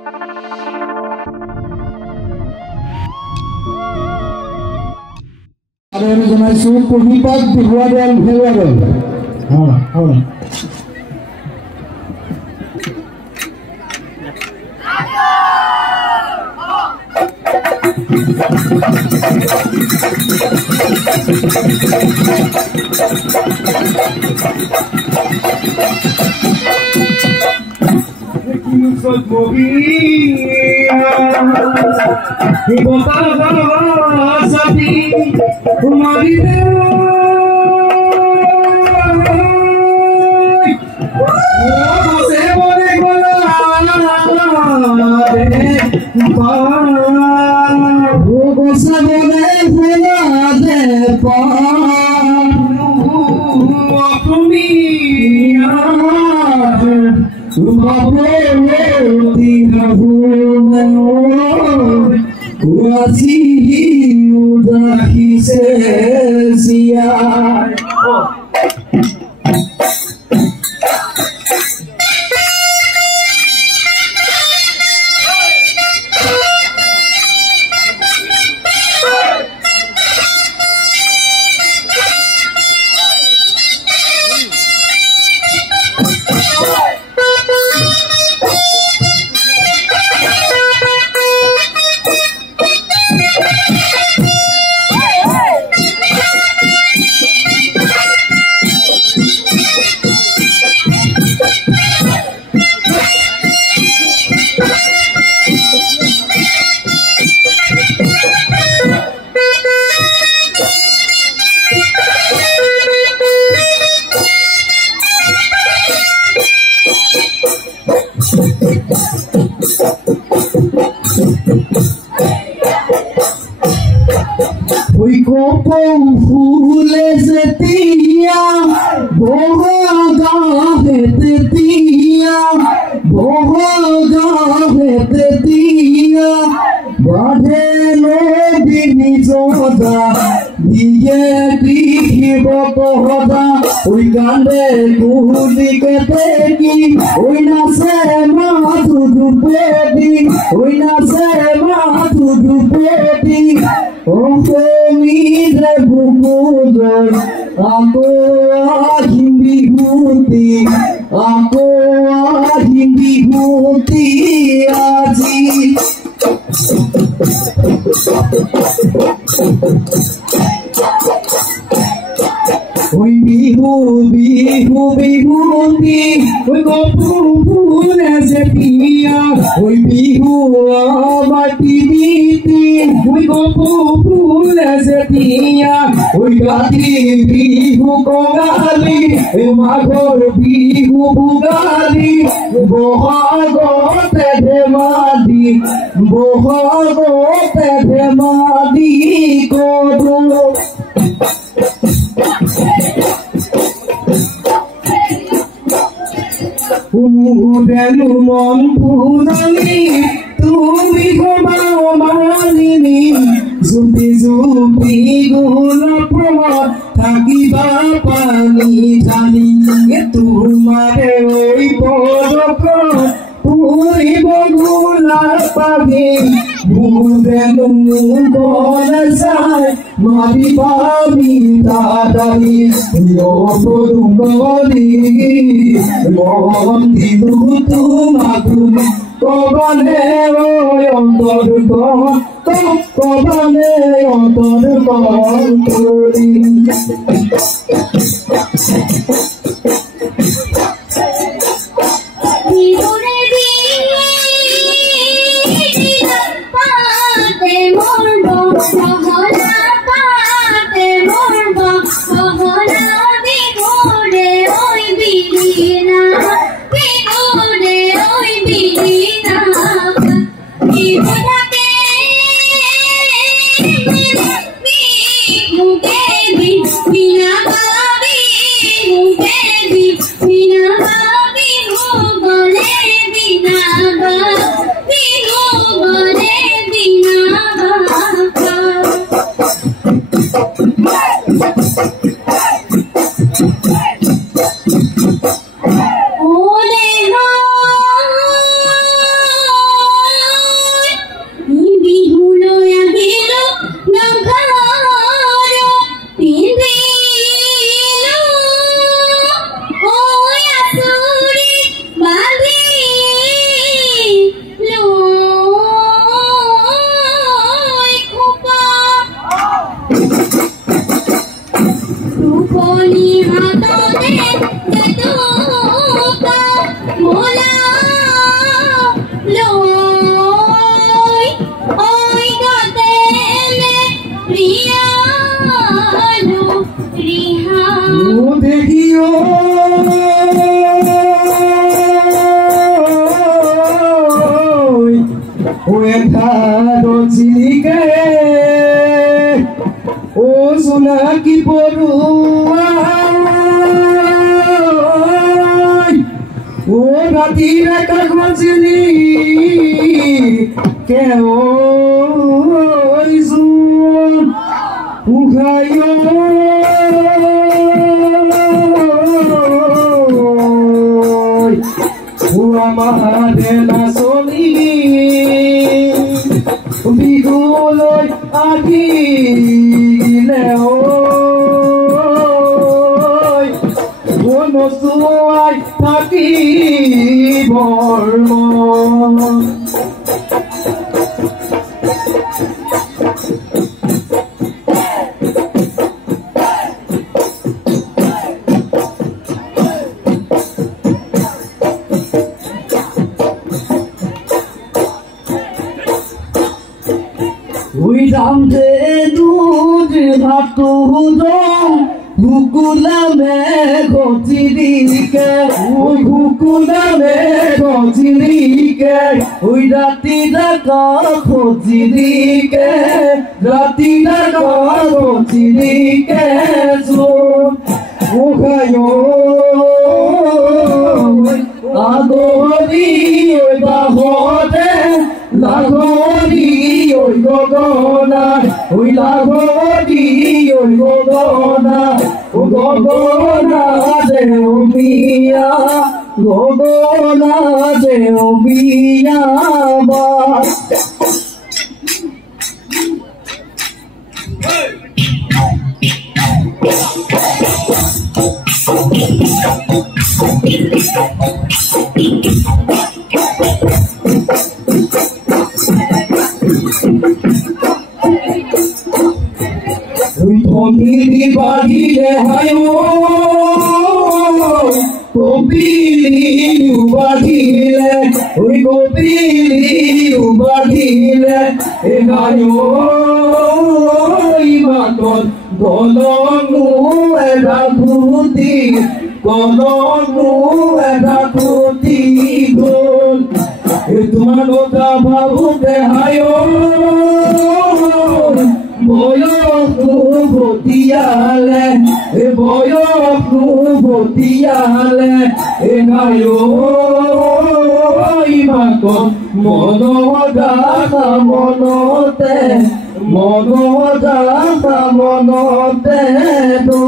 Ada jemaah pemimpat dibuat hewan. Awal. Baby, এঠারো চিলিকে ও সোনাকি পড়ুয়াই ও রাতির একা গজলি কে ওই সুন উঘাইও আমারে নাচনি বিগুলৈ আহিলে নচুৱাই থাকিবৰ মন Ui dam de dud hatu dong hukula me gotirike ui hukula me gotirike ui rati daka gotirike rati daka gotirike sun ukayo agori oi bahode lagori oi gogona oi lagori oi gogona de umia gogona de umia ba Pondiri bagile hayo Kopili ubagile Oi kopili ubagile Egayo imaton Golonu edakuti Golonu edakuti gol Etumano tababute hayo Boyo votiale enayo imakon monodata monote do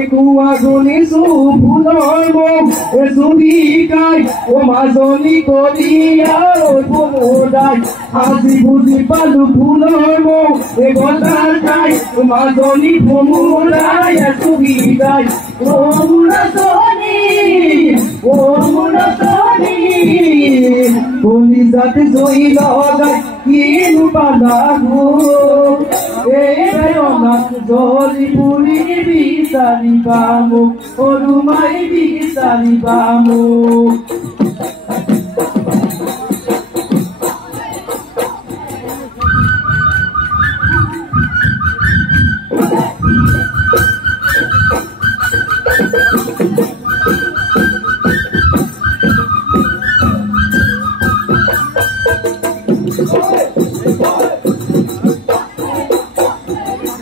Eguagonisu punormo esudikai o mazoni kodia o pumodai asi buzi palu punormo egotarkai o mazoni pumodai esudikai o munasoni polizate zoi logai kinu padagu Eyonak zoli puri bisari bamu orumai bisari bamu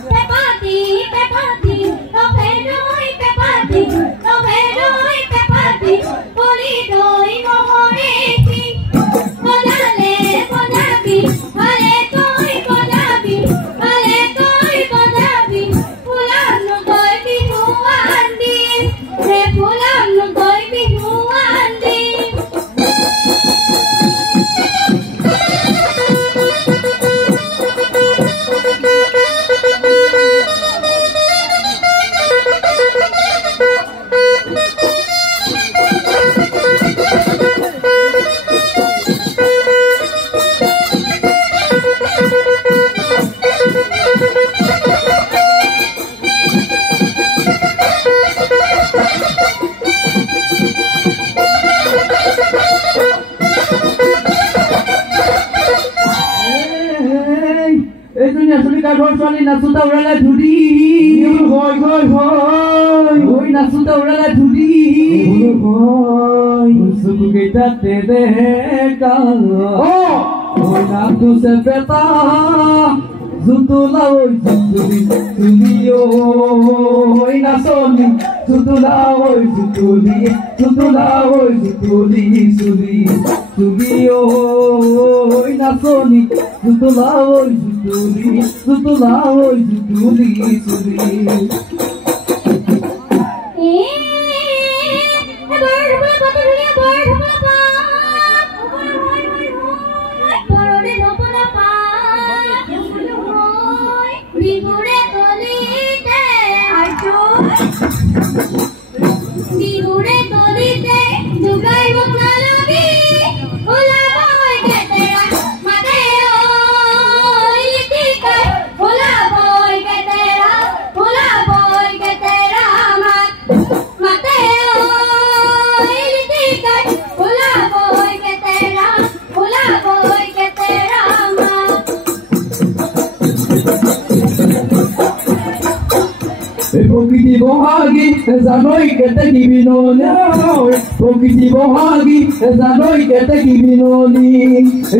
Pepati, Pepati, Pepati, Pepati, Poli doi নাচনি কাঠৰ ছোৱালী নাচোতা উৰালে ধুৰি হয় হয় হয় ঐ নাচোতা উৰালে ধুৰি হয় চকু কেইটাতে দেখা ঐ নামটো চেপেটা জুতুলা ঐ জুতুলি তুলি ঐ নাচনি জুতুলা ঐ জুতুলি জুতুলা ঐ জুতুলি চুলি চুলি ঐ নাচনি জুতুলা ঐ জুতুলি জুতুলা ঐ জুতুলি চুলি প্রকৃতি বহাগী জানই কেতে কি বিনলি প্রকৃতি বহাগী জানই কেতে কি বিনলি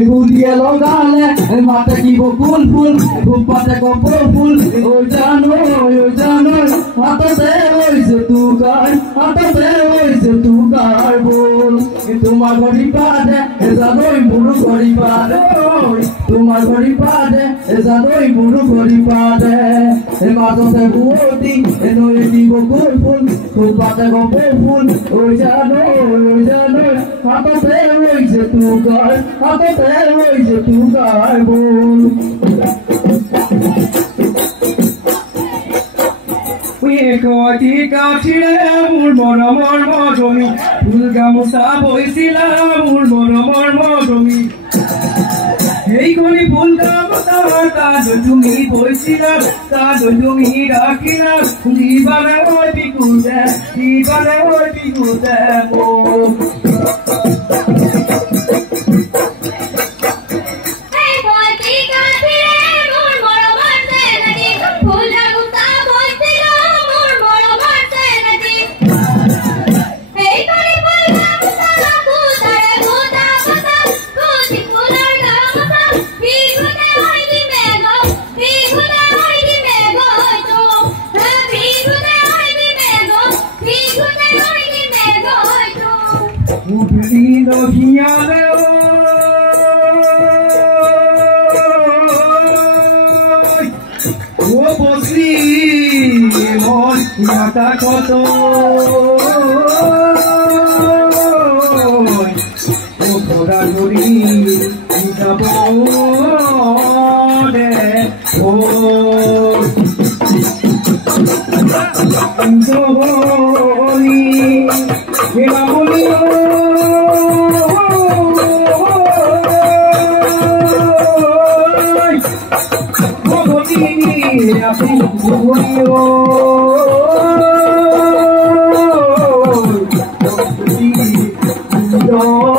গুলিয়ে লগালে মাতে কি বকুল ফুল ফুলপাতে কপৰ ফুল ও জানই হাততে হইছে তুগাৰ বল তোমাৰ ঘড়ি পাদে জানই মুৰু ঘড়ি পাদে তোমাৰ ঘড়ি পাদে জানই মুৰু ঘড়ি পাদে মাজতে বুৱতী নৈ দিব গোল ফুল ফুলপাতে কপৰ ফুল ও জানই হাততে হইছে তুগাৰ বল কটি কাঠিৰে মোৰ মৰমৰ মধুমি ফুল গামোচা বৈছিলা মোৰ মৰমৰ মধুমি সেইখনি ফুল গামোচা তাত তুমি বৈছিলা তাত তুমি ৰাখিলা জীৱানে হৈ বিকুতে Lindo fiale o posible mata koto o pora nori itabode o Antoni Mimamuli Oh,